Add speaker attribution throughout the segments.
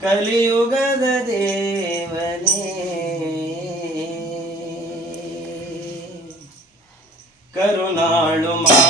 Speaker 1: ಕಲಿಯುಗದ ದೇವನೇ. ಕರುಣಾಳು ಮಾ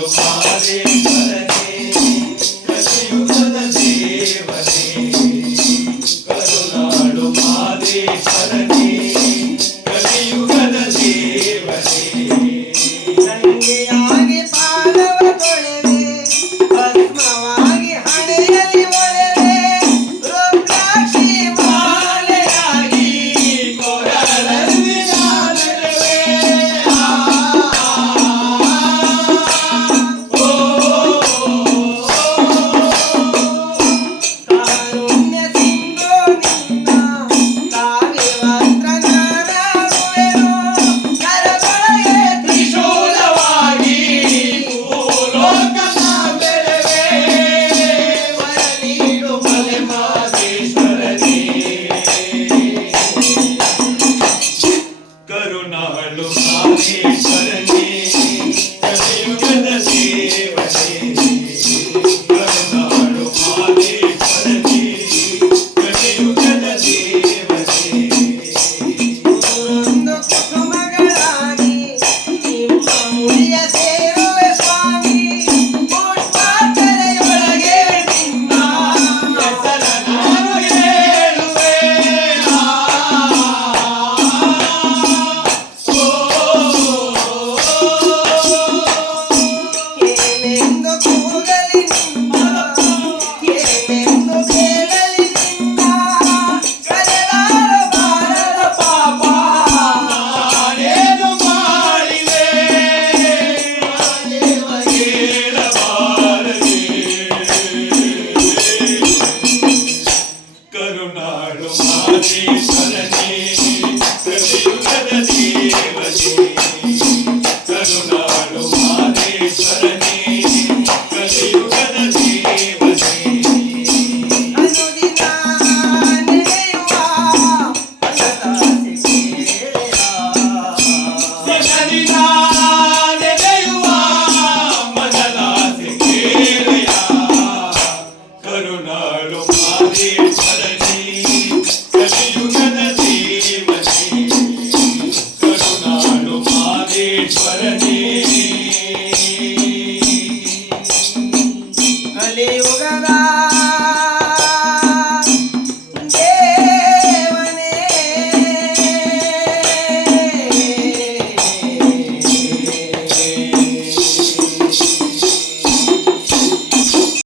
Speaker 2: pelo mar. Hello, ಕಾಡು ಮಾರಿ ಸರಣಿ ಪ್ರತಿಯುಗದ ದೇವನಿ ಕರುನಾಡು ಮಾರಿ ಸರಣಿ ಪ್ರತಿಯುಗದ